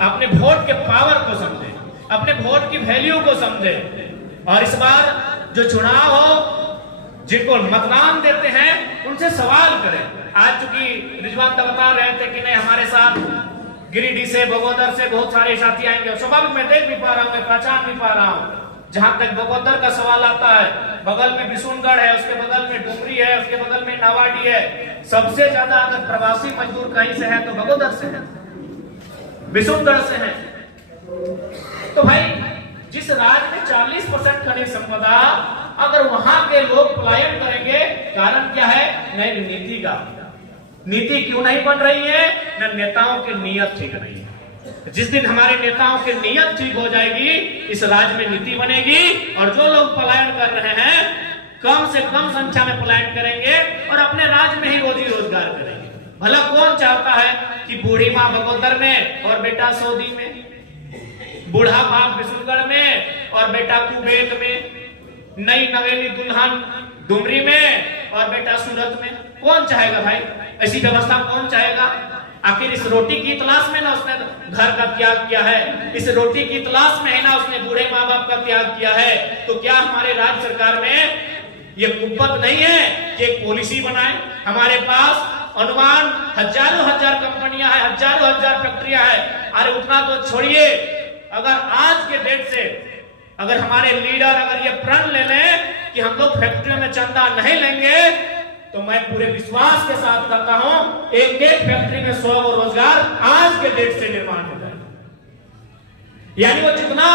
अपने वोट के पावर को समझे, अपने वोट की वैल्यू को समझे और इस बार जो चुनाव हो, जिनको मतदान देते हैं उनसे सवाल करें। आज चूंकि रिजवान बता रहे थे कि नहीं हमारे साथ गिरिडीह से, बगोदर से बहुत सारे साथी आएंगे, स्वाभाविक मैं देख भी पा रहा हूं, मैं पहचान भी पा रहा हूं। जहां तक बगोदर का सवाल आता है, बगल में बिशुनगढ़ है, उसके बगल में डुमरी है, उसके बगल में नावाडी है। सबसे ज्यादा अगर प्रवासी मजदूर कहीं से है तो बगोदर से है, बिशुनगढ़ से है। तो भाई जिस राज्य में 40% खनिज संपदा, अगर वहां के लोग पलायन करेंगे, कारण क्या है? नई नीति का। नीति क्यों नहीं बन रही है? न नेताओं की नीयत ठीक नहीं है। जिस दिन हमारे नेताओं की नीयत ठीक हो जाएगी, इस राज्य में नीति बनेगी और जो लोग पलायन कर रहे हैं कम से कम संख्या में पलायन करेंगे और अपने राज्य में ही रोजी रोजगार करेंगे। भला कौन चाहता है कि बूढ़ी माँ बगोदर में और बेटा सऊदी में, बूढ़ा बाप बिशुनगढ़ में और बेटा कुवैत में, नई नवेली दुल्हन डुमरी में और बेटा सूरत में? कौन चाहेगा भाई? ऐसी व्यवस्था कौन चाहेगा? आखिर इस रोटी की तलाश में ना उसने घर का त्याग किया है, इस रोटी की तलाश में है ना उसने बूढ़े माँ बाप का त्याग किया है। तो क्या हमारे राज्य सरकार में ये कुव्वत नहीं है कि एक पॉलिसी बनाए? हमारे पास अनुमान हजारों हजार कंपनियां हैं, हजारों हजार फैक्ट्रियां हैं। अरे उतना तो छोड़िए, अगर आज के डेट से अगर हमारे लीडर अगर ये प्रण ले लें कि हम लोग फैक्ट्रियों में चंदा नहीं लेंगे, तो मैं पूरे विश्वास के साथ कहता हूं एक एक फैक्ट्री में 100 रोजगार आज के डेट से निर्माण हो जाएगा। यानी वो जितना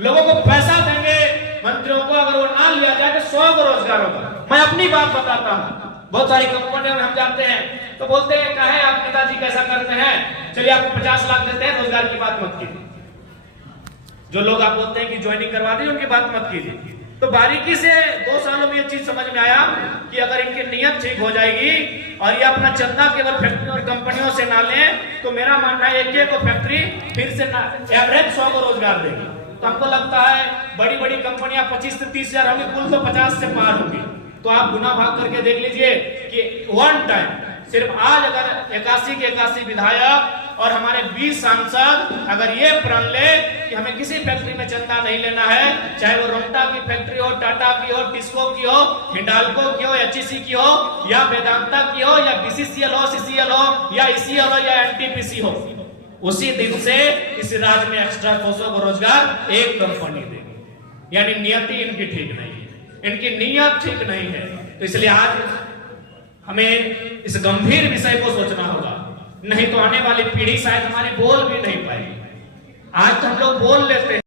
लोगों को पैसा देंगे मंत्रियों को, अगर वो ना लिया जाए तो 100 रोजगार होगा। मैं अपनी बात बताता हूं, बहुत सारी कंपनियों में हम जाते हैं तो बोलते हैं कहे आप पिताजी कैसा करते हैं, चलिए आपको 50 लाख देते हैं, रोजगार की बात मत कीजिए। जो लोग आप बोलते हैं कि ज्वाइनिंग करवा दी, उनकी बात मत कीजिए। तो बारीकी से 2 सालों में ये चीज समझ में आया कि अगर इनकी नीयत ठीक हो जाएगी और ये अपना चंदा केवल फैक्ट्री और कंपनियों से ना लें, तो मेरा मानना है एक एक फैक्ट्री फिर से एवरेज 100 को रोजगार देगी। तो हमको लगता है बड़ी बड़ी कंपनियां 25 से 30 हजार होंगी, कुल तो 50 से पार होगी। तो आप गुना भाग करके देख लीजिए कि वन टाइम सिर्फ आज अगर 81 के 81 विधायक और हमारे 20 सांसद अगर ये प्रण ले कि हमें किसी फैक्ट्री में चंदा नहीं लेना है, चाहे वो रोमटा की फैक्ट्री हो, टाटा की हो, टिस्को की हो, हिंडाल्को की हो, एचईसी की हो या वेदांता की हो या बीसीसीएल हो, सीसीएल हो या ईसीएल हो या एनटीपीसी हो, उसी दिन से इस राज्य में एक्स्ट्रा 200 को रोजगार एक कंपनी देगी। यानी नियति इनकी ठीक नहीं है, इनकी नीयत ठीक नहीं है। तो इसलिए आज हमें इस गंभीर विषय को सोचना होगा, नहीं तो आने वाली पीढ़ी शायद हमारी बोल भी नहीं पाएगी। आज तो हम लोग बोल लेते हैं।